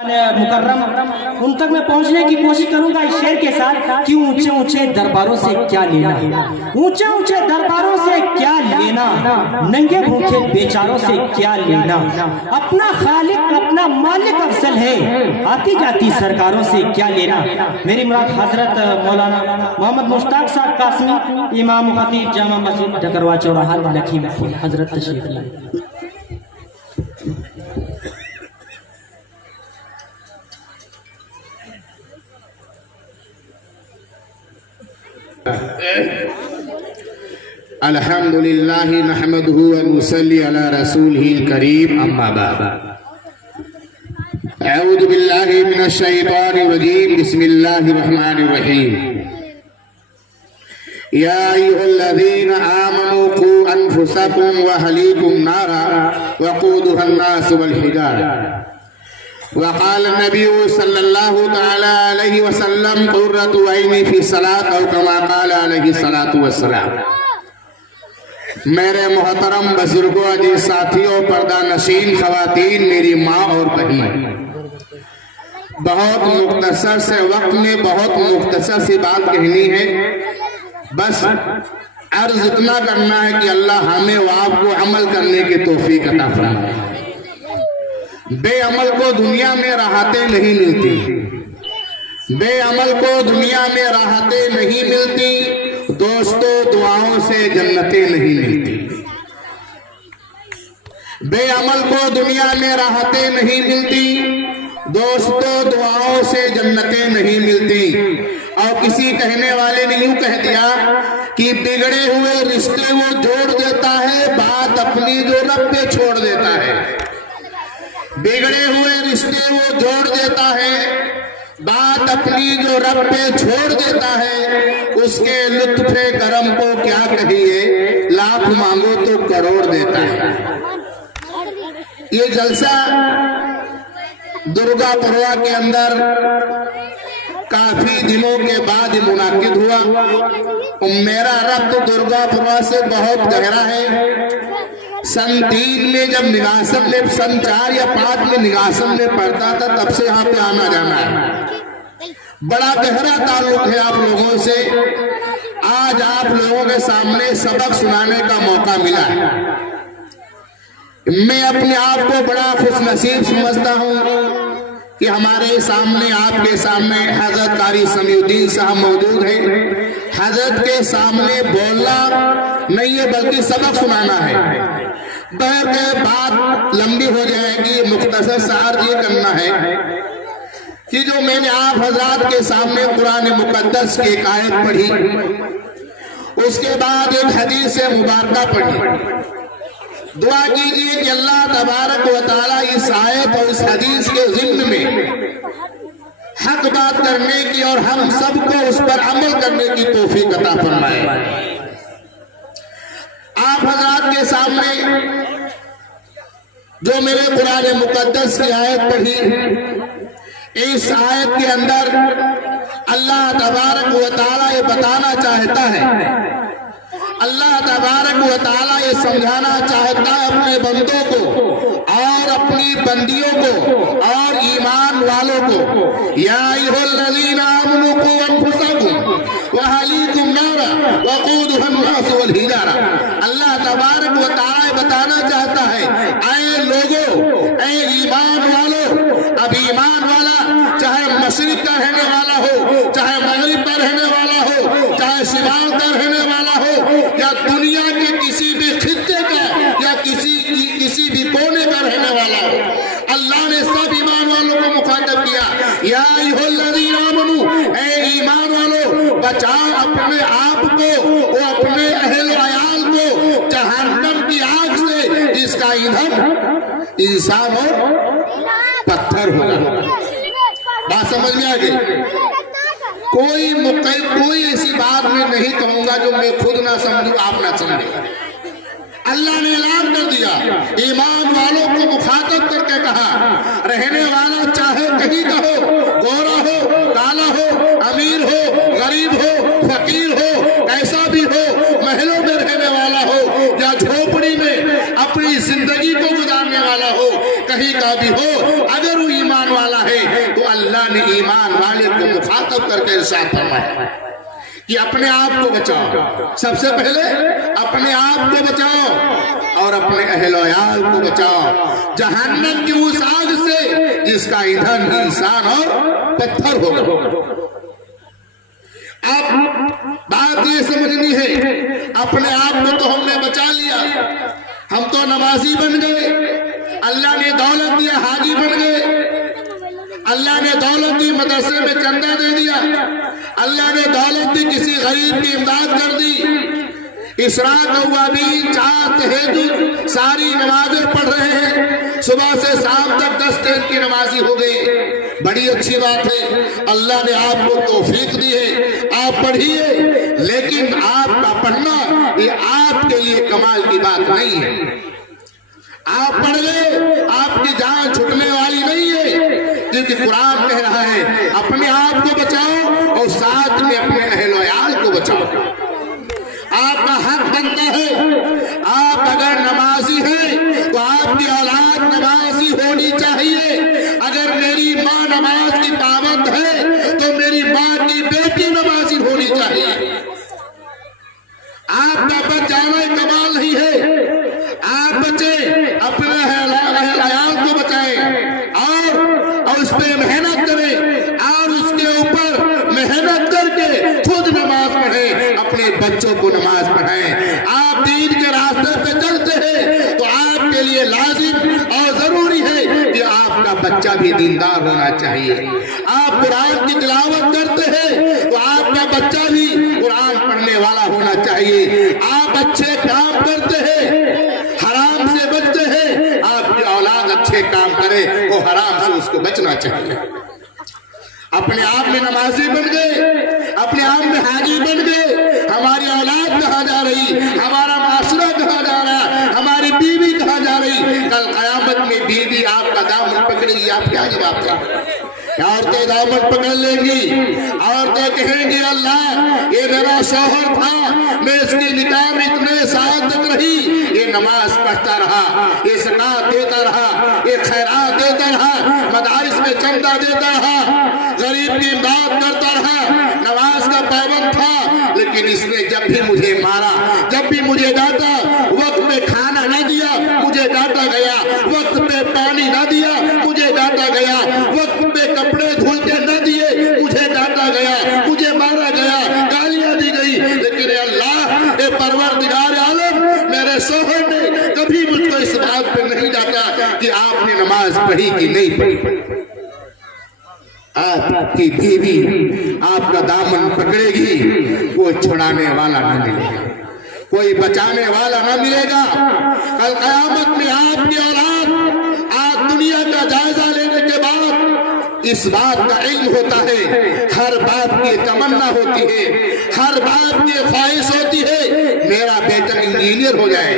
मुकर्रम उन तक मैं पहुंचने की कोशिश करूंगा इस शेर के साथ कि ऊंचे ऊंचे दरबारों से क्या लेना, ऊंचे ऊंचे दरबारों से क्या लेना, नंगे भूखे बेचारों से क्या लेना, अपना खालिक अपना मालिक अफजल है, आती जाती सरकारों से क्या लेना। मेरी मुराद हजरत मौलाना मोहम्मद मुश्ताक साहब कासमी, इमाम खतीब जामा मस्जिद ढकरवा चौराहा लखीमपुर, हजरत तशरीफ लाए। अल्हम्दुलिल्लाहि नहमदुहु व नुसल्ली अला रसूलिहिल करीम, अम्मा बाद। अऊज़ु बिल्लाहि मिनश शैतानिर रजीम, बिस्मिल्लाहिर रहमानिर रहीम। या अय्युहल्लज़ीना आमनू क़ू अनफुसकुम व अहलीकुम नारा वक़ूदुहा अन्नास वल हिजारा। वक़ाल नबी सल्लल्लाहु तआला अलैहि वसल्लम क़ुर्रतु ऐनी फ़ी सलात औ कमा क़ाल अलैहि सलातु वस्सलाम। मेरे मोहतरम बुजुर्गों, अजीज साथियों, पर्दा नशीन ख़वातीन, मेरी माँ और बहन, बहुत मुख्तसर से वक्त में बहुत मुख्तसर सी बात कहनी है। बस अर्ज इतना करना है कि अल्लाह हमें व आपको अमल करने की तौफीक अता फरमाए। बेअमल को दुनिया में राहतें नहीं मिलती, बेअमल को दुनिया में राहतें नहीं मिलती, दोस्तों दुआओं से जन्नतें नहीं मिलती। बेअमल को दुनिया में राहतें नहीं मिलती, दोस्तों दुआओं से जन्नतें नहीं मिलती। और किसी कहने वाले ने यूं कह दिया कि बिगड़े हुए रिश्ते वो जोड़ देता है, बात अपनी जो रब पे छोड़ देता है। बिगड़े हुए रिश्ते वो जोड़ देता है, बात अपनी जो रब पे छोड़ देता है। उसके लुत्फ़े करम को क्या कहिए, लाख मांगो तो करोड़ देता है। ये जलसा दुर्गा परवा के अंदर काफी दिनों के बाद मुनाकिद हुआ। मेरा रब्त दुर्गा परवा से बहुत गहरा है। सन 3 में जब निगासन में, सन 4 या 5 में निगासन में पढ़ता था, तब से यहाँ पे आना जाना है। बड़ा गहरा ताल्लुक है आप लोगों से। आज आप लोगों के सामने सबक सुनाने का मौका मिला है। मैं अपने आप को बड़ा खुशनसीब समझता हूँ कि हमारे सामने, आपके सामने हजरत कारी समीउद्दीन साहब मौजूद हैं। हजरत के सामने बोलना नहीं है बल्कि सबक सुनाना है। बहर के बात लंबी हो जाएगी, मुख्तसर सा अर्ज ये करना है कि जो मैंने आप हजरात के सामने कुरान मुकद्दस की एक आयत पढ़ी, उसके बाद एक हदीस मुबारका पढ़ी। दुआ कीजिए कि अल्लाह तबारक व तआला इस आयत और इस हदीस के ज़िम्न में हक बात करने की और हम सबको उस पर अमल करने की तौफीक अता फरमाए। आप हज़रात के सामने जो मेरे कुरान मुकद्दस की आयत पढ़ी, इस आयत के अंदर अल्लाह तबारक व तआला ये बताना चाहता है, अल्लाह तबारक व तआला ये समझाना चाहता है अपने बंदों को और अपनी बंदियों को और ईमान वालों को। या अय्युहल्लज़ीना आमनू क़ू अनफुसकुम व अहलीकुम नारा वक़ूदुहा अन्नास वल हिजारा। अल्लाह तबारक व तआला ये बताना चाहता है, ऐ लोगों, ऐ ईमान वालों। अब ईमान वाला चाहे मशरिक का रहने वाला हो, चाहे मगरिब का रहने वाला हो, चाहे शिमाल का रहने वाला हो, या दुनिया के किसी भी खित्ते का या किसी भी कोने का रहने वाला हो, अल्लाह ने सब ईमान वालों को मुखातब किया। या अय्युहल्लज़ीना आमनू, ऐ ईमान वालों, बचाओ अपने आप को और अपने अहल अयाल को जहन्नम की आग से, जिसका ईंधन इंसान और पत्थर होगा। बात समझ में आ गई? कोई ऐसी बात मैं नहीं कहूंगा जो मैं खुद ना समझूं, आप ना समझे। अल्लाह ने ऐलान कर दिया, ईमान वालों को मुखातब करके कहा, रहने वाला चाहे कहीं का हो, गोरा हो, काला हो, अमीर हो, गरीब हो, फकीर हो, ऐसा भी हो, महलों में रहने वाला हो या झोपड़ी में अपनी जिंदगी को गुजारने वाला हो, कहीं का भी हो, अगर वो ईमान वाला है इरशाद फरमाया कि अपने आप को बचाओ, सबसे पहले अपने आप को बचाओ और अपने अहल वयाल को बचाओ जहन्नम की उस आग से जिसका ईंधन इंसान और पत्थर होगा। अब बात ये समझनी है, अपने आप को तो हमने बचा लिया, हम तो नमाजी बन गए, अल्लाह ने दौलत दिया हाजी बन गए, अल्लाह ने दौलत दी मदरसे में चंदा दे दिया, अल्लाह ने दौलत दी किसी गरीब की इमदाद कर दी, इशराक अव्वाबीन चार तहज्जुद सारी नमाजें पढ़ रहे हैं, सुबह से शाम तक 10 टाइम की नमाजी हो गई, बड़ी अच्छी बात है, अल्लाह ने आपको तौफीक दी है, आप पढ़िए, लेकिन आपका पढ़ना ये आपके लिए कमाल की बात नहीं है। आप पढ़ गए, आपकी जान छुटने वाली नहीं है, क्योंकि कुरान कह रहा है अपने आप को बचाओ और साथ में अपने अहल वयाल को बचाओ। आपका हक बनता है, आप अगर नमाजी हैं तो आपकी औलाद नमाजी होनी चाहिए। अगर मेरी माँ नमाज की पाबंद है तो मेरी माँ की बेटी नमाजी होनी चाहिए। आपका बच जाना कमाल नहीं है, आप बचे अपने अहल वयाल को बचाएं और उस पर मेहनत करें और उसके ऊपर मेहनत करके खुद नमाज पढ़ें, अपने बच्चों को नमाज पढ़ाएं। आप दीन के रास्ते पे चलते हैं तो आपके लिए लाजिम और जरूरी है कि आपका बच्चा भी दीनदार होना चाहिए। आप कुरान की तिलावत करते हैं तो आपका बच्चा भी कुरान पढ़ने वाला होना चाहिए। आप अच्छे काम करते हैं, हराम से बचते हैं, आपकी औलाद अच्छे काम करे वो हराम से उसको बचना चाहिए। अपने आप में नमाजी बन गए, अपने आप में हाजी बन गए, हमारी औलाद कहाँ जा रही, हमारा माशरा कहाँ जा रहा, हमारी बीवी कहाँ जा रही। कल क़यामत में बीवी आपका दामन पकड़ेगी, आप क्या जवाब देंगे? औरतें दामन पकड़ लेंगी, औरतें कहेंगी अल्लाह ये मेरा शौहर था, मैं इसकी निकाह में इतने साल तक रही, ये नमाज पढ़ता रहा, ये ज़कात देता रहा, ये खैरात देता रहा, मदारिस में चंदा देता रहा, गरीब की इमदाद करता रहा, नमाज का पाबंद था, लेकिन इसने जब भी मुझे मारा, जब भी मुझे डांटा, वक्त पे खाना ना दिया मुझे डांटा गया, वक्त पे पानी ना दिया मुझे डांटा गया, वक्त पे कपड़े धुल के न दिए मुझे डांटा गया, मुझे मारा गया, गालियां दी गई, लेकिन अल्लाह ए परवरदिगार आलम मेरे शौहर ने कभी मुझको इस बात पे नहीं डांटा कि आपने नमाज पढ़ी कि नहीं पढ़ी। आपकी बीवी आपका दामन पकड़ेगी, कोई छुड़ाने वाला न मिलेगा, कोई बचाने वाला न मिलेगा। कल क़यामत में आपकी औलाद आज दुनिया का जायजा लेने के बाद इस बात का इल्म होता है, हर बाप की तमन्ना होती है, हर बाप की ख्वाहिश होती है मेरा बेटा इंजीनियर हो जाए,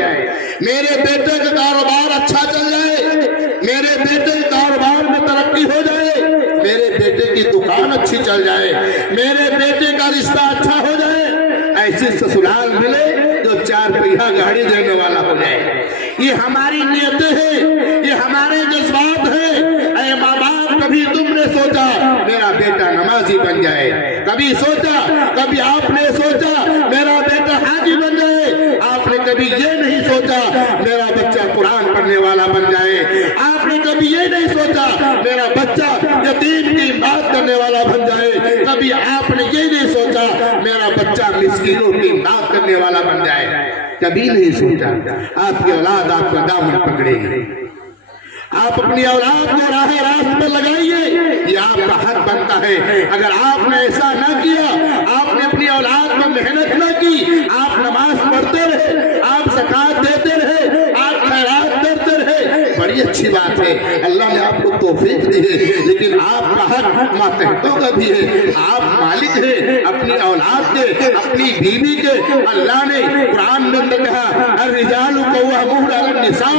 मेरे बेटे का कारोबार अच्छा चल जाए, मेरे बेटे के कारोबार में तरक्की हो जाए, मेरे बेटे की दुकान अच्छी चल जाए, मेरे बेटे का रिश्ता अच्छा हो जाए, ऐसी ससुराल मिले जो 4 पहिया गाड़ी देने वाला हो जाए। ये हमारी नियतें हैं, ये हमारे जज्बात हैं। ऐ माँ बाप, कभी तुमने सोचा मेरा बेटा नमाजी बन जाए, कभी सोचा, कभी आपने सोचा मेरा बेटा हाजी बन जाए, आपने कभी ये नहीं सोचा मेरा बच्चा कुरान पढ़ने वाला बन जाए, आपने कभी ये नहीं सोचा मेरा बच्चा यतीम की इमदाद करने वाला बन जाए, कभी आपने ये नहीं सोचा मेरा बच्चा मिस्कीनों की इमदाद करने वाला बन जाए, कभी नहीं सोचा। आपकी औलाद आपका दामन पकड़ेगी, आप अपनी औलाद को राह रास्त पर लगाइए, ये आपका हक बनता है। अगर आपने ऐसा न किया, आपने अपनी औलाद पर मेहनत न की, आप नमाज पढ़ते रहे, आप ज़कात देते रहे, आप खैरात करते रहे, बड़ी अच्छी बात है, अल्लाह ने आपको तौफीक दी है, लेकिन आपका हक मातहतों का भी है। आप मालिक हैं अपनी औलाद के, अपनी बीवी के। अल्लाह ने कुरान में कहा अर्रिजालु कव्वामूना अलन-निसा,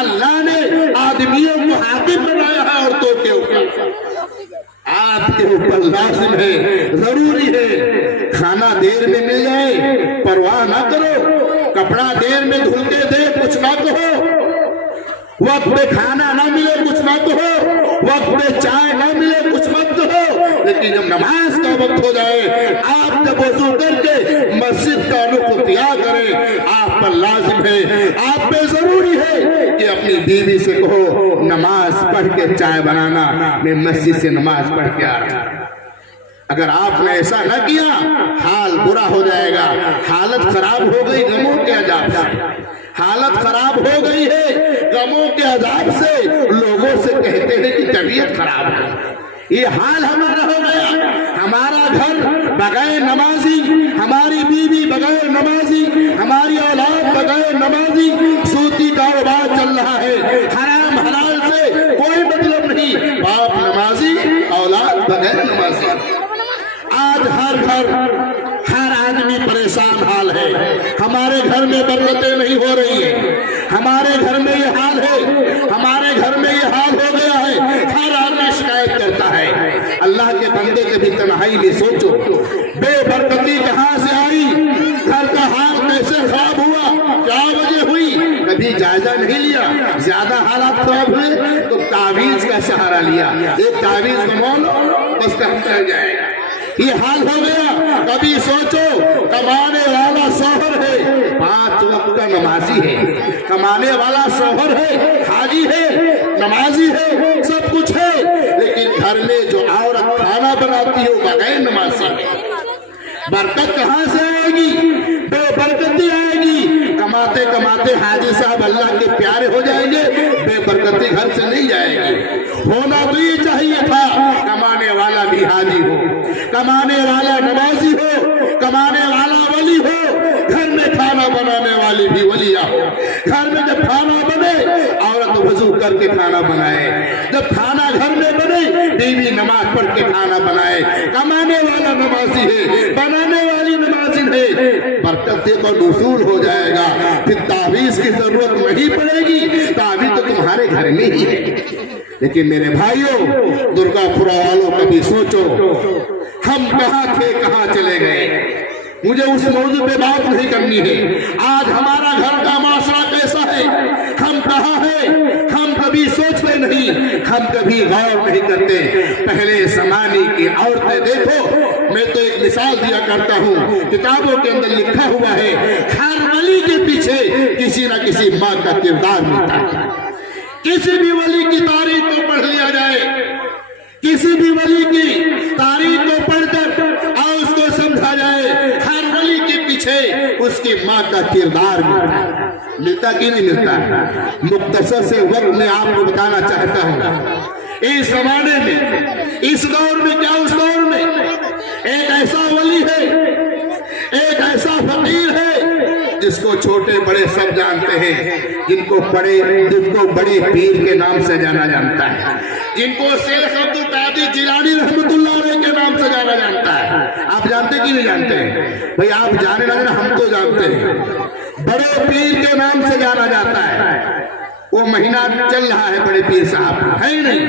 अल्लाह ने आदमियों को हाकिम बनाया है औरतों के ऊपर। आपके ऊपर लाजिम है, जरूरी है, खाना देर में मिल जाए परवाह ना करो, कपड़ा देर में धुल के दे कुछ ना कहो, वक्त पे खाना ना मिले कुछ मत हो, वक्त पे चाय ना मिले कुछ मत हो, लेकिन जब नमाज का वक्त हो जाए, आप जब वजू करके मस्जिद का रुख इख्तियार करें, आप पर लाजिम है, आप पे जरूरी है कि अपनी बीवी से कहो नमाज पढ़ के चाय बनाना, मैं मस्जिद से नमाज पढ़ के आ रहा हूं। अगर आपने ऐसा न किया, हाल बुरा हो जाएगा। हालत खराब हो गई गमों के अजाब से, हालत खराब हो गई है गमों के अजाब से। लोगों से कहते हैं कि तबीयत खराब है, ये हाल हमारा हो गया। हमारा घर बगैर नमाजी, हमारी बीवी बगैर नमाजी, हमारी औलाद बगैर नमाजी, सूती कारोबार चल रहा है, हराम हलाल से कोई मतलब नहीं, बाप नमाजी औलाद बगैर नमाजी। आज हर घर हर आदमी परेशान हाल है। हमारे घर में बरकतें नहीं हो रही है, हमारे घर में ये हाल है, हमारे घर में ये हाल हो गया है। हर आदमी शिकायत करता है। अल्लाह के बंदे कभी तन्हाई में सोचो, बेबरकती कहाँ से आई, घर का हाल कैसे खराब हुआ, क्या वजह हुई, कभी जायजा नहीं लिया। ज्यादा हालात खराब हुए तो तावीज का सहारा लिया, एक तावीज कमो बस काम कर जाएगा। ये हाल हो गया। कभी सोचो, कमाने वाला शौहर है, 5 वक्त का नमाजी है, कमाने वाला शौहर है, हाजी है, नमाजी है, सब कुछ है, लेकिन घर में जो औरत खाना बनाती है बगैर नमाजी है। बरकत कहाँ से आएगी, बेबरकती आएगी। कमाते कमाते हाजी साहब अल्लाह के प्यारे हो जाएंगे, बेबरकती घर से नहीं जाएगी। होना तो ये चाहिए था, कमाने वाला भी हाजी हो, कमाने वाला नमाजी हो, कमाने वाला वली हो, घर में खाना बनाने वाली भी वलिया हो। घर में जब खाना बने, औरत वजू करके खाना बनाए, जब खाना घर में बने, बीवी नमाज पढ़ के खाना बनाए। कमाने वाला नमाजी है, बनाने वाली नमाजी है, बरकत को नसूल हो जाएगा। फिर तावीज की जरूरत नहीं पड़ेगी, तावीज तो तुम्हारे घर में ही है। लेकिन मेरे भाइयों, दुर्गापुरा वालों कभी सोचो, हम कहाँ थे, कहाँ चले गए। मुझे उस मौजू पे बात नहीं करनी है। आज हमारा घर का माशरा कैसा है, हम कहाँ हैं, हम कभी सोचते नहीं, हम कभी गौर नहीं करते। पहले जमाने की औरतें देखो, मैं तो एक मिसाल दिया करता हूँ, किताबों के अंदर लिखा हुआ है, हर वली के पीछे किसी न किसी माँ का किरदार मिलता है। किसी भी वली की तारीख को पढ़ लिया जाए, किसी भी वली की तारीख को पढ़कर और उसको समझा जाए, हर वली के पीछे उसकी माँ का किरदार मिलता कि नहीं मिलता। मुख्तसर से वक्त में आपको बताना चाहता हूँ, इस जमाने में, इस दौर में, क्या उस दौर में एक ऐसा वली है, एक ऐसा फकीर है जिसको छोटे बड़े सब जानते हैं, जिनको बड़े पीर के नाम से जाना जाता है, जिनको शेख अब्दुल कादिर जिलानी रहमतुल्लाह अलैह के नाम से जाना जाता है। आप जानते कि नहीं जानते हैं? भाई आप जाने लगे ना, हम तो जानते हैं। बड़े पीर के नाम से जाना जाता है। वो महीना चल रहा है बड़े पीर साहब, है ही नहीं,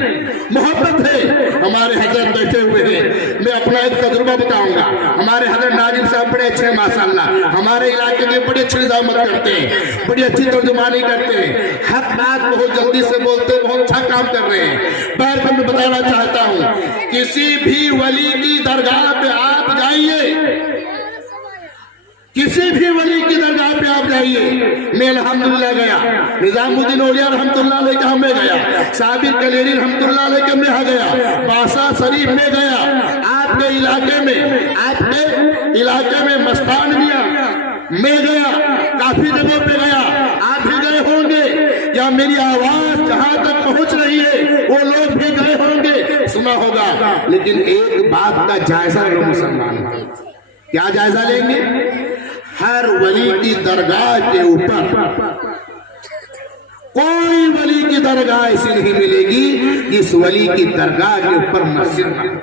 मोहब्बत है। हमारे हजरत बैठे हुए हैं, मैं अपना एक तजुर्बा बताऊंगा। हमारे हजरत नाजिम साहब बड़े अच्छे माशाल्लाह, हमारे इलाके में बड़ी अच्छी निजामत करते हैं, बड़ी अच्छी तर्जुमानी करते हैं, हक बात बहुत जल्दी से बोलते, बहुत अच्छा काम कर रहे हैं। पर मैं बताना चाहता हूँ, किसी भी वली की दरगाह पे आप जाइए, किसी भी वली की दरगाह पे आप जाइए। मैं अल्हम्दुलिल्लाह गया, निजामुद्दीन औलिया रहमतुल्लाह अलैह के हमें गया, साबिर कलेरी रहमतुल्लाह अलैह के मैं गया, बासा शरीफ में गया, आपके इलाके में मस्तान मिया मैं गया, काफी जगहों पे गया, आप भी गए होंगे, या मेरी आवाज जहां तक पहुंच रही है वो लोग भी गए होंगे, सुना होगा। लेकिन एक बात का जायजा लो मुसलमान, क्या जायजा लेंगे? हर वली की दरगाह के ऊपर कोई वली की दरगाह ऐसी नहीं मिलेगी इस वली की दरगाह के ऊपर मस्जिद न।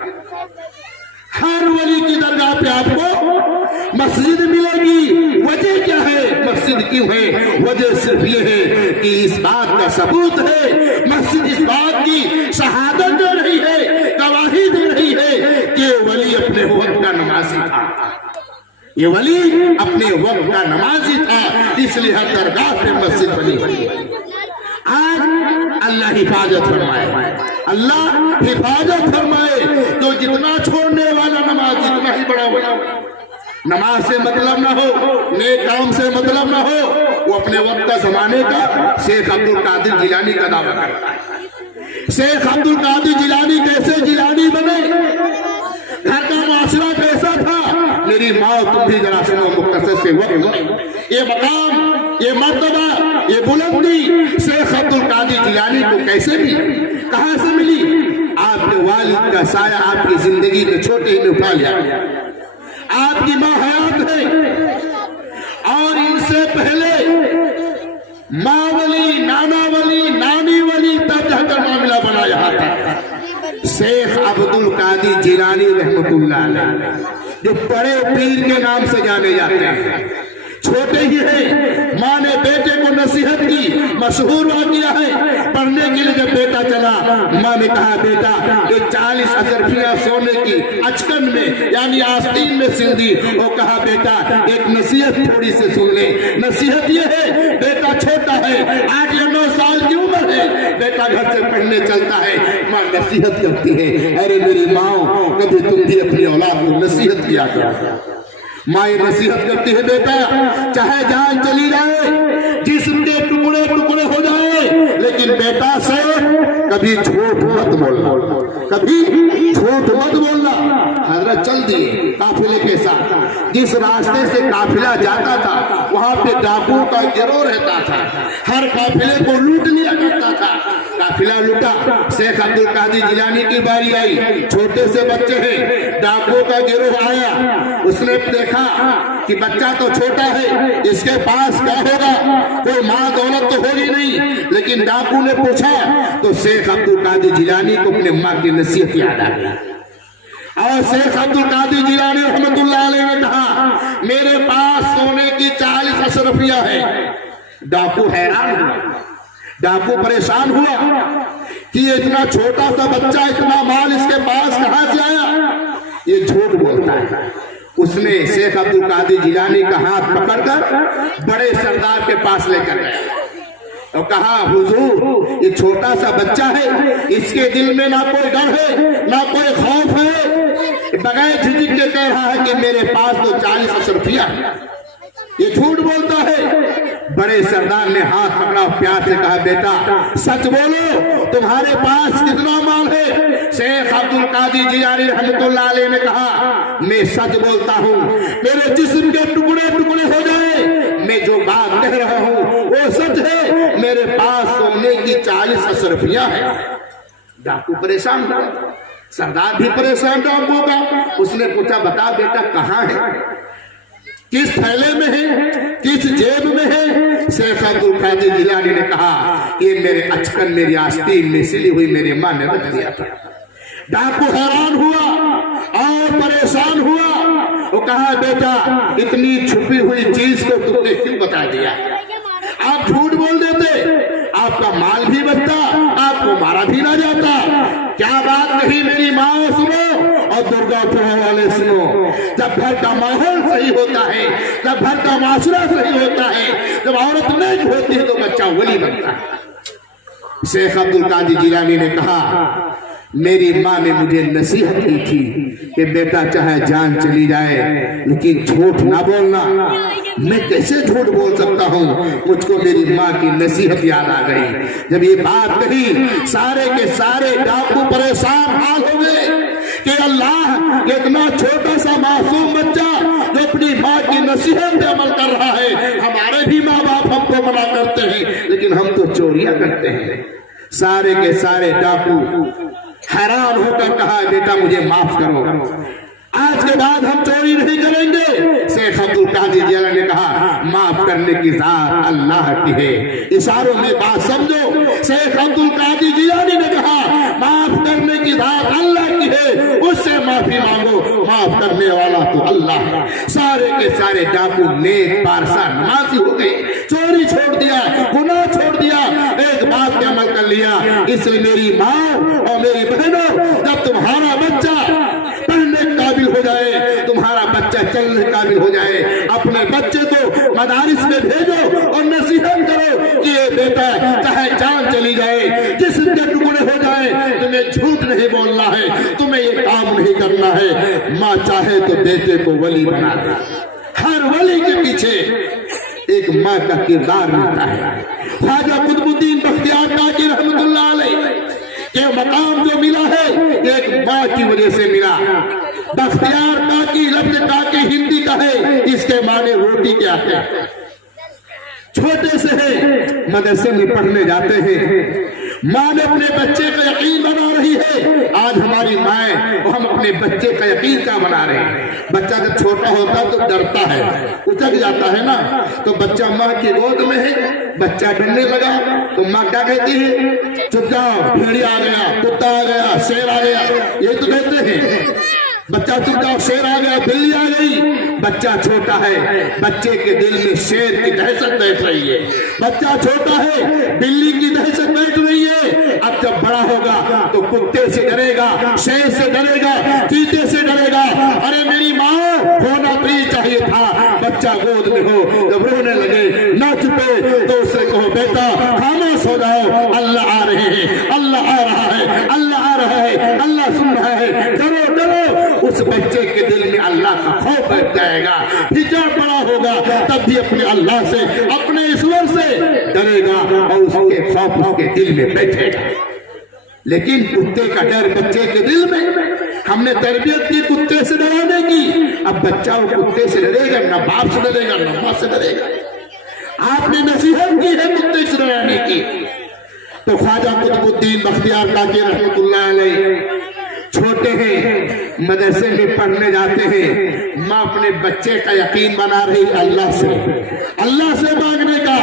हर वली की दरगाह पे आपको मस्जिद मिलेगी। वजह क्या है, मस्जिद क्यों है? वजह सिर्फ ये है कि इस बात का सबूत है, मस्जिद इस बात की शहादत दे रही है, गवाही दे रही है कि वली अपने वक्त का नमाजी था, ये वली अपने वक्त का नमाजी था, इसलिए हर दरगाह पे मस्जिद बनी हुई है। आज अल्लाह हिफाजत फरमाए, अल्लाह हिफाजत फरमाए। तो जितना छोड़ने वाला नमाज जितना ही बड़ा हो, नमाज से मतलब ना हो, नेक काम से मतलब ना हो, वो अपने वक्त का जमाने का शेख अब्दुल कादिर जिलानी का दावा करता है। शेख अब्दुल कादिर जिलानी कैसे जिलानी बने, घर का माशरा कैसा था, मेरी माँ तुम भी जरा सुनो मुख्तसर से वक्त। ये मकाम, ये मर्तबा, ये बुलंदी शेख अब्दुल कादिर जिलानी को कैसे मिली, कहां से मिली? आपके वालिद का साया आपकी जिंदगी में छोटे ही में उठा लिया। आपकी माँ हयात है और इनसे पहले माँ वली, नाना वली, नानी वली तब जाकर मामला बनाया था। शेख अब्दुल कादिर जिलानी रहमतुल्लाह अलैह, जो बड़े पीर के नाम से जाने जाते हैं, छोटे ही है। माँ ने बेटे को नसीहत की, मशहूर वाक़िया है। पढ़ने के लिए जब बेटा चला, माँ ने कहा बेटा ये 40 अशरफियाँ सोने की अचकन में यानी आस्तीन में सिल दी। वो कहा बेटा एक नसीहत थोड़ी से सुन ले। नसीहत ये है, बेटा छोटा है, 8 या 9 साल की उम्र है, बेटा घर से पढ़ने चलता है, माँ नसीहत करती है। अरे मेरी माँ, कभी तुम भी अपनी औलाद को नसीहत किया करो। माँ ये नसीहत करती है बेटा चाहे जान चली जाए, जिस्म के टुकड़े टुकड़े हो जाए, लेकिन बेटा से कभी झूठ मत बोलना, कभी झूठ मत बोलना। हजरत चल दिए काफिले के साथ। जिस रास्ते से काफिला जाता था वहां पे डाकुओं का गिरोह रहता था, हर काफिले को लूट लिया करता था। काफिला लूटा, शेख अब्दुल कादिर जिलानी की बारी आई। छोटे से बच्चे हैं, डाकुओं का गिरोह आया, उसने देखा कि बच्चा तो छोटा है, इसके पास क्या होगा, कोई माँ दौलत तो होगी नहीं। लेकिन डाकू ने पूछा तो शेख अब्दुल कादिर जिलानी को अपने माँ की नसीहत याद आ गई। और शेख अब्दुल कादिर जिलानी रहमतुल्लाह अलैह ने कहा मेरे पास सोने की 40 अशरफियाँ है। डाकू हैरान हुआ, डाकू परेशान हुआ कि ये इतना छोटा सा बच्चा, इतना माल इसके पास कहां से आया, ये झूठ बोलता है। उसने शेख अब्दुल कादिर जिलानी का हाथ पकड़कर बड़े सरदार के पास लेकर गया और कहा हुजूर ये छोटा सा बच्चा है, इसके दिल में ना कोई डर है ना कोई खौफ है, बगैर झिझक के कह रहा है कि मेरे पास तो 40 अशरफियाँ, ये झूठ बोलता है। बड़े सरदार ने हाथ पकड़ा, प्यार से कहा बेटा सच बोलो, तुम्हारे पास कितना माल है? शेख अब्दुल कादिर जिलानी रहमतुल्लाह अलैह ने कहा मैं सच बोलता हूँ, मेरे जिस्म के टुकड़े टुकड़े हो जाए, मैं जो बात कह रहा हूँ वो सच है, मेरे पास सोने की 40 अशरफियाँ है। डाकू परेशान था, सरदार भी परेशान डाकू का। उसने पूछा बता बेटा कहाँ है, किस थैले में है, किस जेब में है? शेख अब्दुल कादिर जिलानी ने कहा ये मेरे अचकन, मेरी आस्तीन में सिली हुई मेरी माँ ने रख दिया था। डाकू हैरान हुआ और परेशान हुआ। वो कहा बेटा इतनी छुपी हुई चीज को तुमने क्यों बता दिया? आप झूठ बोल देते, आपका माल भी बचता, आपको मारा भी ना जाता। क्या बात नहीं मेरी माँ सुनो और दुर्गा पूजा वाले सुनो। जब घर का माहौल सही होता है, जब घर का माशरा सही होता है, जब औरत नेक होती है तो बच्चा वली बनता है। शेख अब्दुल कादिर जिलानी ने कहा मेरी माँ ने मुझे नसीहत की थी कि बेटा चाहे जान चली जाए लेकिन झूठ ना बोलना। मैं कैसे झूठ बोल सकता हूँ? मुझको मेरी माँ की नसीहत याद आ गई। जब ये बात कही सारे के सारे डाकू परेशान हाल हो गए कि अल्लाह इतना छोटा सा मासूम बच्चा जो अपनी माँ की नसीहत पे अमल कर रहा है, हमारे भी माँ बाप हमको मना करते हैं लेकिन हम तो चोरियां करते हैं। सारे के सारे डाकू हैरान होकर कहा बेटा मुझे माफ करो, आज के बाद हम चोरी नहीं करेंगे। शेख अब्दुल कादिर जिलानी ने कहा माफ करने की जात अल्लाह की है। इशारों में बात समझो। शेख अब्दुल कादिर जिलानी ने कहा माफ करने की जात अल्लाह की है, उससे माफी मांगो, माफ करने वाला तो अल्लाह है। सारे के सारे डाकू नेक पारसा नमाजी हो गए, चोरी छोड़ दिया, गुनाह छोड़ दिया, एक बात पे अमल कर लिया। इसलिए मेरी माँ और मेरी बहनों, जब तुम्हारा बच्चा पढ़ने काबिल हो जाए, तुम्हारा बच्चा चलने काबिल हो जाए, अपने बच्चे को मदारिस में भेजो और नसीहत करो कि ये बेटा चाहे जान चली जाए, जिस्म के टुकड़े हो जाए, है, तुम्हें झूठ नहीं बोलना है, तुम्हें ये काम नहीं करना है। माँ चाहे तो बेटे को वली बना दे। हर वली के पीछे एक माँ का किरदार मिलता है। ख्वाजा कुतुबुद्दीन बख्तियार काकी रहमतुल्लाह अलैह ये मकाम जो मिला है एक माँ की वजह से मिला। बख्तियार काकी, लफ्ज काकी हिंदी का है, इसके माने रोटी क्या है। छोटे से है मदरसे में पढ़ने जाते हैं, माँ ने अपने बच्चे का यकीन बना रही है। आज हमारी माएँ हम अपने बच्चे का यकीन क्या बना रहे हैं। बच्चा जब छोटा होता तो डरता है, उचक जाता है ना, तो बच्चा माँ की गोद में है, बच्चा डरने लगा तो माँ क्या कहती है, चुप जाओ, भेड़िया आ गया, कुत्ता आ गया, शेर आ गया, ये तो कहते हैं। बच्चा चुप जाओ, शेर आ गया, बिल्ली आ गई। बच्चा छोटा है, बच्चे के दिल में शेर की दहशत बैठ रही है। बच्चा छोटा है, बिल्ली की दहशत बैठ रही है। अब जब बड़ा होगा तो कुत्ते से डरेगा, शेर से डरेगा, चीते से डरेगा। अरे मेरी माँ होना तो ही चाहिए था, बच्चा गोद में हो, जब रोने लगे ना चुपे तो उससे कहो बेटा खामोश हो जाओ, अल्लाह आ रहे हैं, अल्लाह आ रहा है, अल्लाह आ रहा है, अल्लाह सुन रहा है, डरो डरो। उस बच्चे के दिल में अल्लाह का खौफ बैठ जाएगा। फिर जब बड़ा होगा तब भी अपने अल्लाह से, अपने ईश्वर से डरेगा और उसके खौफ उसके दिल में बैठेगा। लेकिन कुत्ते का डर बच्चे के दिल में, हमने तरबियत की कुत्ते से डराने की, अब बच्चा वो कुत्ते से डरेगा, ना बाप से डरेगा, ना माँ से डरेगा। आपने नसीहत की है कुत्ते से डराने की। तो ख्वाजा कुतुबुद्दीन बख्तियार काकी रहमतुल्लाह अलैह छोटे हैं, मदरसे में पढ़ने जाते हैं, माँ अपने बच्चे का यकीन बना रही अल्लाह से, अल्लाह से मांगने का।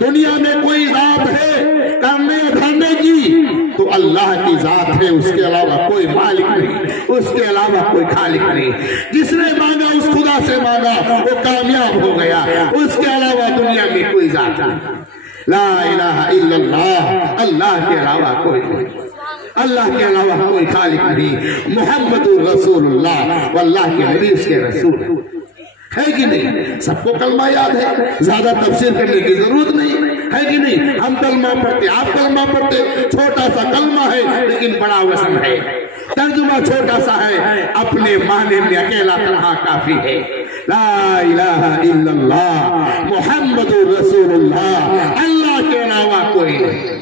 दुनिया में कोई जात है करने धरने की तो अल्लाह की जात है, उसके अलावा कोई मालिक नहीं, उसके अलावा कोई खालिक नहीं। जिसने मांगा उस खुदा से मांगा, वो कामयाब हो गया, उसके अलावा दुनिया में कोई जात नहीं। ला इलाहा इल्लल्लाह, अल्लाह के अलावा कोई नहीं, अल्लाह के अलावा कोई खालिक नहीं। मुहम्मदुर रसूलुल्लाह, अल्लाह के नबी उसके रसूल है कि नहीं। सबको कलमा याद है, ज्यादा तफसीर करने की जरूरत नहीं है कि नहीं। हम कलमा पढ़ते, आप कलमा पढ़ते, छोटा सा कलमा है लेकिन बड़ा वजन है। तर्जुमा छोटा सा है, अपने माने में अकेला तन्हा काफी है। ला इलाहा इल्लल्लाह मुहम्मदुर रसूलुल्लाह, अल्लाह के अलावा कोई नहीं,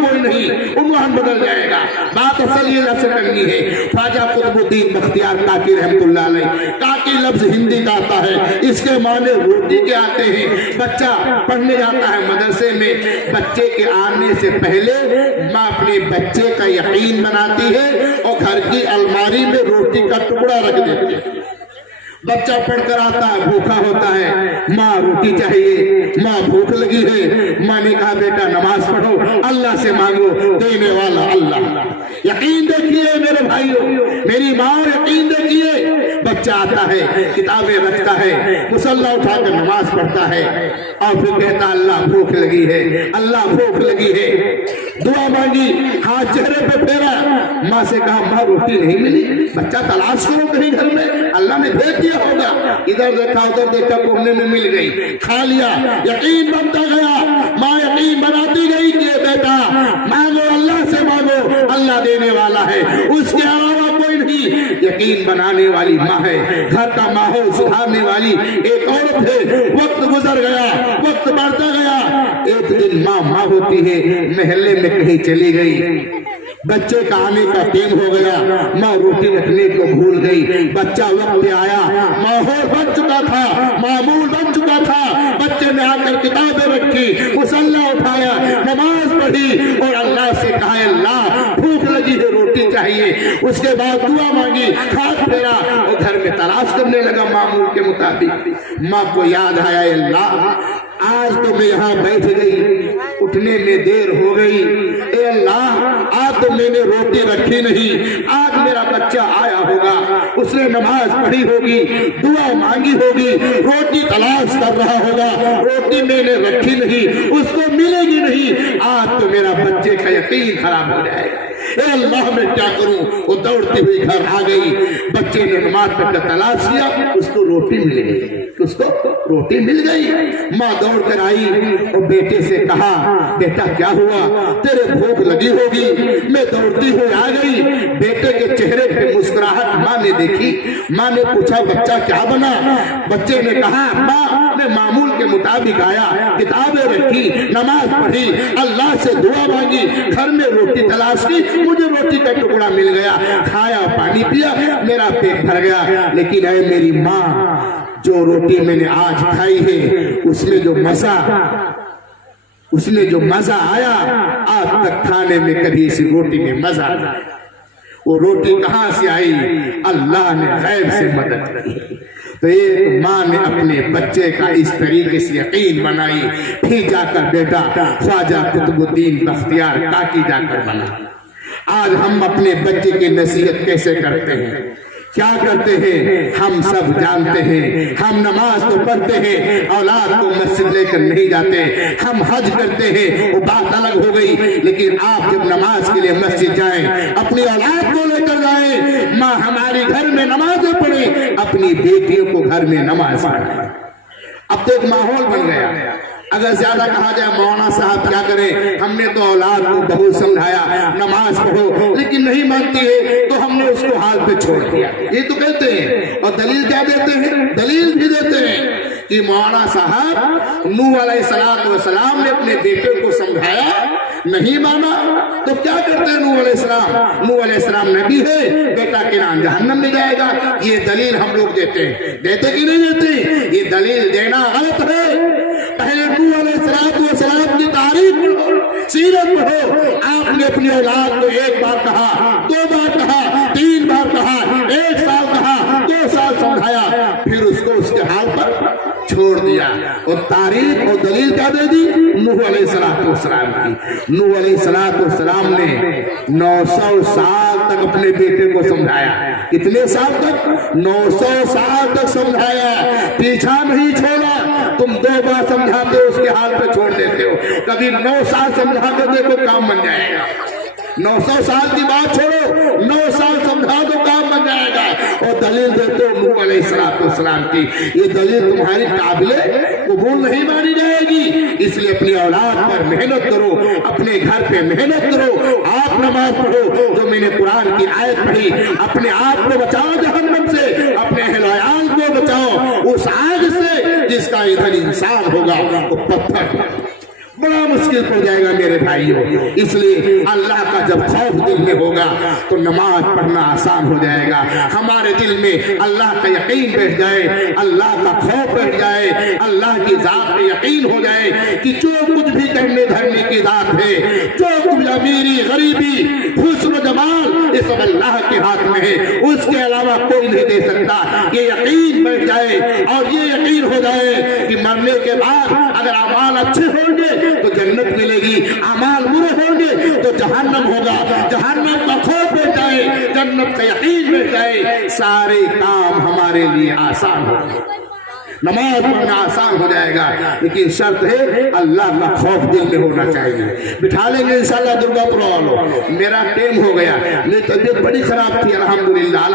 कोई नहीं। उन्वान बदल जाएगा। बात असल ये से करनी है। ख्वाजा कुतुबुद्दीन बख्तियार काकी रहमतुल्लाह अलैह, काकी लफ्ज हिंदी का आता है, इसके माने रोटी के आते हैं। बच्चा पढ़ने जाता है मदरसे में, बच्चे के आने से पहले माँ अपने बच्चे का यकीन बनाती है और घर की अलमारी में रोटी का टुकड़ा रख देती है। बच्चा पढ़कर आता है, भूखा होता है, माँ रोटी चाहिए, माँ भूख लगी है। माँ ने कहा बेटा नमाज पढ़ो, अल्लाह से मांगो, देने वाला अल्लाह। यकीन देखिए मेरे भाइयों, मेरी माँ यकीन देखिए। बच्चा आता है, किताबें रखता है, मुसल्ला उठाकर नमाज पढ़ता है और फिर कहता अल्लाह भूख लगी है, अल्लाह भूख लगी है। दुआ मांगी, हाथ चेहरे पे फेरा, माँ से कहा माँ रोटी नहीं मिली, बच्चा तलाश करो कहीं घर में, अल्लाह ने भेज दिया होगा। इधर देखा उधर देखा, कोने में मिल गई, खा लिया। यकीन बनता गया, माँ यकीन बनाती गई कि बेटा मांगो, अल्लाह से मांगो, अल्लाह देने वाला है, उसके अलावा कोई नहीं। यकीन बनाने वाली माँ है, घर का माहौल सुधारने वाली एक औरत है। वक्त गुजर गया, वक्त बढ़ता गया। एक दिन माँ होती है, महल्ले में कहीं चली गई, बच्चे का आने का टाइम हो गया, माँ रोटी रखने को भूल गई। बच्चा वक्त पे आया, माहौल बन चुका था, मामूल बन चुका था। बच्चे ने आकर किताबें रखी, मुसल्ला उठाया, नमाज पढ़ी और अल्लाह से कहा अल्लाह भूख लगी है, रोटी चाहिए। उसके बाद दुआ मांगी, हाथ फेरा और घर में तलाश करने लगा मामूल के मुताबिक। माँ को याद आया अल्लाह आज तो मैं यहाँ बैठ गई, उठने में देर हो गई, ए अल्लाह आज तो मैंने रोटी रखी नहीं, आज मेरा बच्चा आया होगा, उसने नमाज पढ़ी होगी, दुआ मांगी होगी, रोटी तलाश कर रहा होगा, रोटी मैंने रखी नहीं, उसको मिलेगी नहीं, आज तो मेरा बच्चे का यकीन खराब हो जाएगा। ए अल्लाह मैं क्या करूं। वो दौड़ती हुई घर आ गई, बच्चे ने नमाज पढ़कर तलाश किया, उसको रोटी मिल गई, उसको रोटी मिल गई। माँ दौड़ कर आई और बेटे से कहा, बेटा क्या हुआ, तेरे भूख लगी होगी। मैं दौड़ती हुई आ गई, बेटे के चेहरे पे मुस्कुराहट माँ ने देखी। माँ ने पूछा, बच्चा क्या बना? बच्चे ने कहा, माँ मैं मामूल के मुताबिक आया, किताबें रखी, नमाज पढ़ी, अल्लाह से दुआ मांगी, घर में रोटी तलाश की, मुझे रोटी का टुकड़ा मिल गया, खाया पानी पिया, मेरा पेट भर गया। लेकिन ऐ मेरी माँ, जो रोटी मैंने आज खाई है उसमें जो मजा आया आज तक खाने में कभी इस रोटी में मजा नहीं आया। वो रोटी कहाँ से आई? अल्लाह ने गैब से मदद की। तो एक माँ ने अपने बच्चे का इस तरीके से यकीन बनाई, फिर जाकर बेटा ख्वाजा कुतुबुद्दीन बख्तियार काकी जाकर बना। आज हम अपने बच्चे की नसीहत कैसे करते हैं, क्या करते हैं? हम सब जानते हैं। हम नमाज तो पढ़ते हैं, औलाद को मस्जिद लेकर नहीं जाते। हम हज करते हैं, वो बात अलग हो गई, लेकिन आप जब नमाज के लिए मस्जिद जाएं, अपनी औलाद को लेकर जाएं। माँ हमारी घर में नमाजें पढ़े, अपनी बेटियों को घर में नमाज पढ़ाएं। अब तो एक माहौल बन गया। अगर ज्यादा कहा जाए मौलाना साहब क्या करें, हमने तो औलाद को बहुत समझाया नमाज पढ़ो, लेकिन नहीं मानती है तो हमने उसको हाल पे छोड़ दिया, ये तो कहते हैं। और दलील क्या देते हैं? दलील भी देते हैं कि मौलाना साहब नूह अलैहिस्सलाम ने अपने बेटे को समझाया, नहीं माना, तो क्या करते हैं नूह अलैहिस्सलाम? नूह अलैहिस्सलाम नबी है, बेटा किरान जहन्नम में जाएगा। ये दलील हम लोग देते हैं, देते कि नहीं देते? ये दलील देना गलत है। पहले नूह अलैहिस्सलाम की तारीफ पढ़ो, सीरत पढ़ो। आपने अपनी औलाद को एक बार कहा, दो बार कहा, तीन बार कहा, एक साल कहा, 2 साल समझाया, फिर उसको उसके हाल पर छोड़ दिया। और तारीफ और दलील क्या दे दी? नूह अलैहिस्सलाम की। नूह अलैहिस्सलाम ने 900 साल तक अपने बेटे को समझाया। कितने साल तक? 900 साल तक समझाया, पीछा नहीं छोड़ा। तुम 2 बार समझाते हो, उसके हाल पे छोड़ देते हो। कभी 9 साल समझा के देखो, काम बन जाएगा। 900 साल की बात छोड़ो, 9 साल समझा दो, काम बन जाएगा। और दलील देते हो नूह अलैहिस्सलाम की, ये दलील तुम्हारी काबिले कबूल नहीं मानी जाएगी। इसलिए अपनी औलाद पर मेहनत करो, अपने घर पे मेहनत करो, आप नमाज पढ़ो। जो मैंने कुरान की आयत पढ़ी, अपने आप को बचाओ जहन्नम से, अपने अहल को बचाओ उस आग से जिसका इधर इंसान होगा वो पत्थर। बड़ा मुश्किल पड़ जाएगा मेरे भाइयों। इसलिए अल्लाह का जब खौफ दिल में होगा तो नमाज पढ़ना आसान हो जाएगा। हमारे दिल में अल्लाह का यकीन बैठ जाए, अल्लाह का खौफ बैठ जाए, अल्लाह की जात पे यकीन हो जाए कि जो कुछ भी करने धरने की जात है, जो कुछ अमीरी गरीबी हुस्न जमाल ये सब अल्लाह के हाथ में है, उसके अलावा कोई नहीं दे सकता। ये यकीन बैठ जाए और ये यकीन हो जाए कि मरने के बाद अगर अमाल अच्छे होंगे तो जन्नत मिलेगी, अमाल बुरे होंगे तो जहन्नम होगा। जहन्नम का खौफ बैठ जाए, जन्नत का यकीन बैठ जाए, सारे काम हमारे लिए आसान होंगे। नमाज पढ़ना आसान हो जाएगा, लेकिन शर्त है अल्लाह का खौफ दिल में होना चाहिए। बिठा लेंगे इंशाल्लाह दुर्गापुर वालों। मेरा टाइम हो गया, मेरी तबीयत बड़ी खराब थी, अल्हम्दुलिल्लाह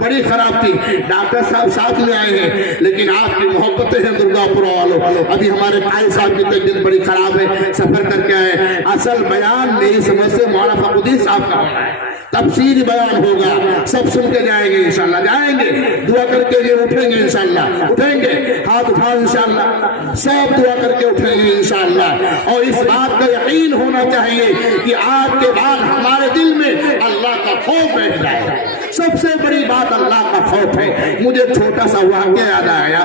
बड़ी खराब थी। डॉक्टर साहब साथ में आए हैं, लेकिन आपकी मोहब्बतें हैं दुर्गापुर वालों। अभी हमारे भाई साहब की तबीयत बड़ी खराब है, सफर करके आए। असल बयान मेरी समझ से मौलाना फखरुद्दीन साहब का होना है, तफसीरी बयान होगा, सब सुन के जाएंगे इंशाल्लाह। जाएंगे, दुआ करके ये उठेंगे इंशाल्लाह, उठेंगे, हाथ उठाओ इंशाल्लाह, सब दुआ करके उठेंगे इंशाल्लाह। और इस बात का यकीन होना चाहिए कि आज के बाद हमारे दिल में अल्लाह का खौफ बैठ जाए। सबसे बड़ी बात अल्लाह का खौफ है। मुझे छोटा सा वाक़या याद आया,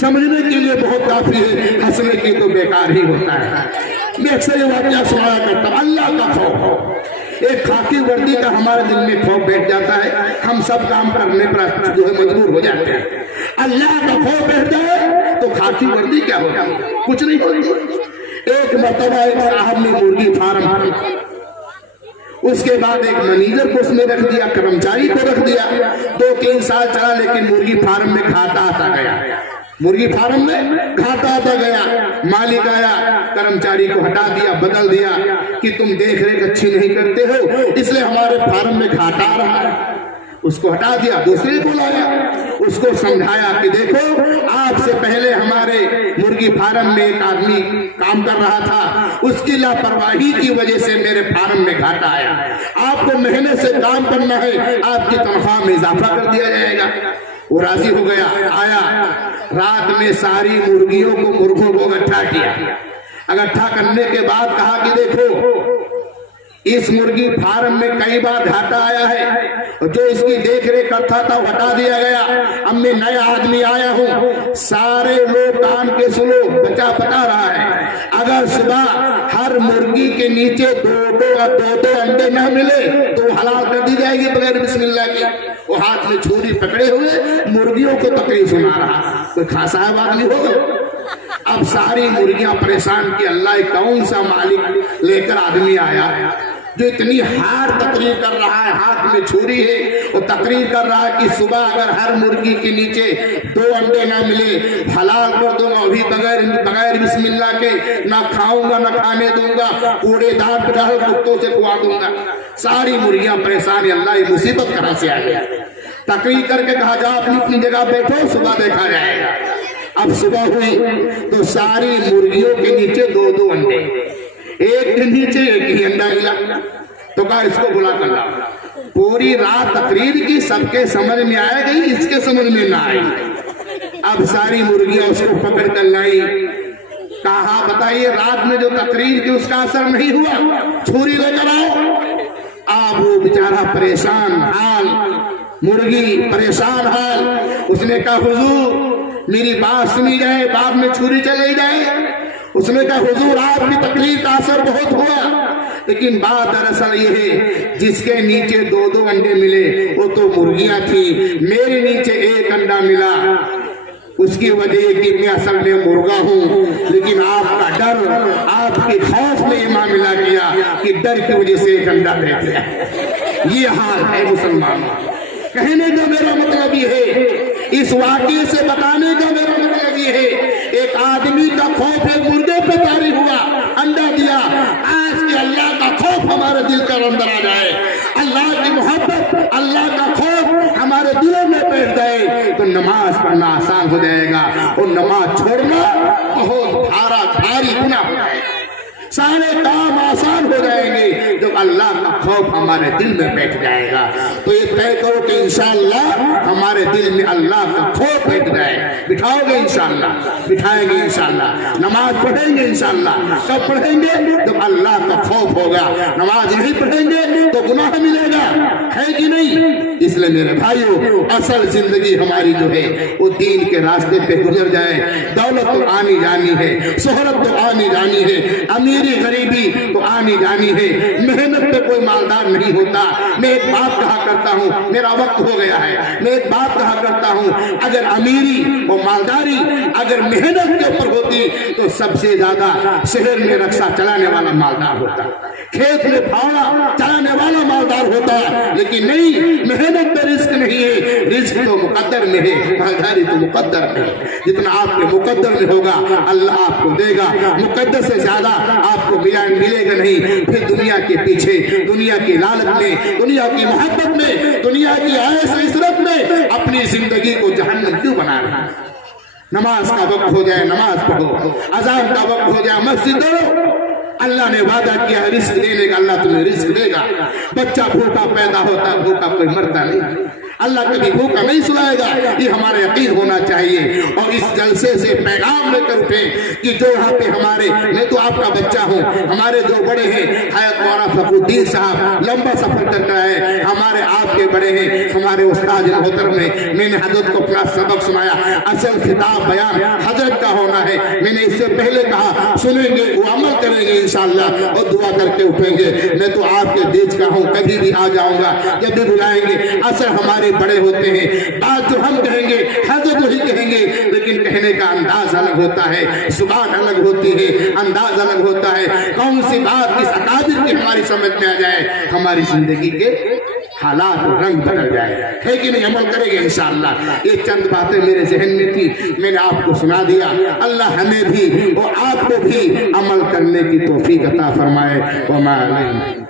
समझने के लिए बहुत काफी है, हंसने की तो बेकार ही होता है। मैं अक्सर ये वाक़या सुनाया करता हूं, अल्लाह का खौफ। एक खाकी वर्दी का हमारे दिल में खौफ बैठ जाता है, हम सब काम करने पर जो है मजबूर हो जाते हैं। अल्लाह का खौफ बैठ जाए तो खाकी वर्दी क्या होगा? कुछ नहीं होती। एक मर्तबा एक साहब ने मुर्गी फार्म, उसके बाद एक मैनेजर को उसमें रख दिया, कर्मचारी को रख दिया। 2-3 साल चला, लेकिन मुर्गी फार्म में घाटा आता गया। मुर्गी फार्म में घाटा आता गया। मालिक आया, कर्मचारी को हटा दिया, बदल दिया कि तुम देख रेख अच्छी नहीं करते हो, इसलिए हमारे फार्म में घाटा आ रहा है। उसको हटा दिया, दूसरे को लाया, उसको समझाया कि देखो आपसे पहले हमारे मुर्गी मुर्गी फार्म में एक आदमी काम कर रहा था, उसकी लापरवाही की वजह से मेरे फार्म में घाटा आया। आपको मेहनत से काम करना है, आपकी तनख्वाह में इजाफा कर दिया जाएगा। वो राजी हो गया, आया, रात में सारी मुर्गियों को मुर्गों को इकट्ठा किया। इकट्ठा करने के बाद कहा कि देखो इस मुर्गी फार्म में कई बार घाटा आया है, जो इसकी देख रेख करता था वो हटा दिया गया। अब मैं नया आदमी आया हूँ, सारे लोग कान के सुनो, बचा बता रहा है, अगर सुबह हर मुर्गी के नीचे दो अंडे न मिले तो हलाल कर दी जाएगी बगैर बिस्मिल्लाह के। वो हाथ में छुरी पकड़े हुए मुर्गियों को तकलीफ सुना रहा, कोई खासा आदमी होगा। अब सारी मुर्गियां परेशान कि अल्लाह कौन सा मालिक लेकर आदमी आया जो इतनी हार तकरीर कर रहा है, हाथ में छुरी है, वो तकरीर कर रहा है कि सुबह अगर हर मुर्गी के नीचे 2 अंडे ना मिले हलाल कर दूंगा, अभी बगैर बिस्मिल्लाह के ना खाऊंगा ना खाने दूंगा, कूड़ेदान पे डाल कुत्तों से खुआ दूंगा। सारी मुर्गियां परेशान, अल्लाह ये मुसीबत कहां से आ गया। तकरीर करके कहा जा अपनी अपनी जगह बैठो, सुबह देखा जाएगा। अब सुबह हुई तो सारी मुर्गियों के नीचे 2 अंडे, एक के नीचे एक ही अंडा मिला। तो कहा इसको बुला कर लाओ। पूरी रात तकरीर की, सबके समझ में आ गई, इसके समझ में ना आई। अब सारी मुर्गियां उसको पकड़ कर लाई। कहा बताइए रात में जो तकरीर की उसका असर नहीं हुआ, छुरी लेकर आओ। अब वो बेचारा परेशान हाल, मुर्गी परेशान हाल। उसने कहा हुजूर मेरी बात सुनी जाए, बाद में छुरी चली जाए। उसने कहा हुजूर आपकी तकलीफ का असर बहुत हुआ, लेकिन बात दरअसल ये है जिसके नीचे 2 अंडे मिले वो तो मुर्गियां थी, मेरे नीचे 1 अंडा मिला। उसकी वजह कि मैं असल में मुर्गा हूँ, लेकिन आपका डर, आपके खौफ ने ये मामला किया कि डर की वजह से 1 अंडा बैठ गया। ये हाल है मुसलमानों। कहने का मेरा मतलब ये है, इस वाक़ये से बताने का मेरा मतलब ये है, एक आदमी का खौफ एक मुर्गे पे तारी हुआ, अंडा दिया। आज के अल्लाह का खौफ हमारे दिल के अंदर आ जाए, अल्लाह की मोहब्बत, अल्लाह का खौफ हमारे दिलों में बैठ जाए तो नमाज पढ़ना आसान हो जाएगा, और नमाज छोड़ना बहुत भारी गुनाह हो जाएगा। सारे काम आसान हो जाएंगे जब अल्लाह का खौफ हमारे दिल में बैठ जाएगा। तो ये तय करो कि इंशाअल्लाह हमारे दिल में अल्लाह का खौफ बैठ जाए। बिठाओगे इंशाअल्लाह, बिठाएंगे इंशाअल्लाह, नमाज पढ़ेंगे इंशाअल्लाह। कब पढ़ेंगे? जब अल्लाह का खौफ होगा। नमाज नहीं पढ़ेंगे तो गुनाह मिलेगा, है कि नहीं? इसलिए मेरे भाइयों, असल जिंदगी हमारी जो है वो दीन के रास्ते पे गुजर जाए। दौलत तो आनी जानी है, शोहरत तो आनी जानी है, अमीरी गरीबी तो आनी जानी है, मेहनत पे कोई मालदार नहीं होता। मैं एक बात कहा करता हूँ, मेरा वक्त हो गया है, मैं एक बात कहा करता हूँ, अगर अमीरी और मालदारी अगर मेहनत के ऊपर होती तो सबसे ज्यादा शहर में रक्षा चलाने वाला मालदार होता, खेत में फावड़ा चलाने वाला मालदार होता। लेकिन नहीं, मेहनत में रिस्क नहीं है, रिस्क तो मुकद्दर में है, मालदारी तो मुकद्दर में है। जितना आपके मुकद्दर में होगा अल्लाह आपको देगा, मुकद्दर से ज्यादा आपको मिलेगा नहीं। फिर दुनिया के पीछे, दुनिया की लालच में, दुनिया की मोहब्बत में, दुनिया की ऐश इशरत में अपनी जिंदगी को जहन्नम क्यों बना रहे हैं? नमाज का वक्त हो जाए नमाज पढ़ो, अजान का वक्त हो जाए मस्जिद दो। अल्लाह ने वादा किया रिस्क देने का, अल्लाह तुम्हें रिस्क देगा। बच्चा भूखा पैदा होता, भूखा कोई मरता नहीं, अल्लाह कभी भूखा नहीं सुलाएगा, ये हमारा यकीन होना चाहिए। और इस जलसे से पैगाम लेकर उठे कि जो यहाँ पे हमारे, मैं तो आपका बच्चा हूँ, हमारे जो बड़े हैं हयात मौलाना फखरुद्दीन साहब लंबा सफर करता है, हमारे आपके बड़े हैं, हमारे उस्ताद मोहतरम ने, मैंने हजरत को अपना सबक सुनाया। असल खिताब बयान हजरत का होना है। मैंने इससे पहले कहा सुनेंगे वो अमल करेंगे इंशाअल्लाह और दुआ करके उठेंगे। मैं तो आपके देश का हूँ, कभी भी आ जाऊंगा जब भी बुलाएंगे। असल हमारे बड़े होते हैं, बात जो हम कहेंगे हजरत वही कहेंगे, लेकिन कहने का अंदाज अलग होता है, जुबान अलग होती है, अंदाज अलग होता है। कौन सी बात किस अकादिर की हमारी समझ में आ जाए, हमारी जिंदगी के हालात रंग बदल जाए, है कि नहीं? अमल करेंगे इंशाअल्लाह। ये चंद बातें मेरे जहन में थी, मैंने आपको सुना दिया। अल्लाह हमें भी और आपको भी अमल करने की तौफीक अता फरमाए।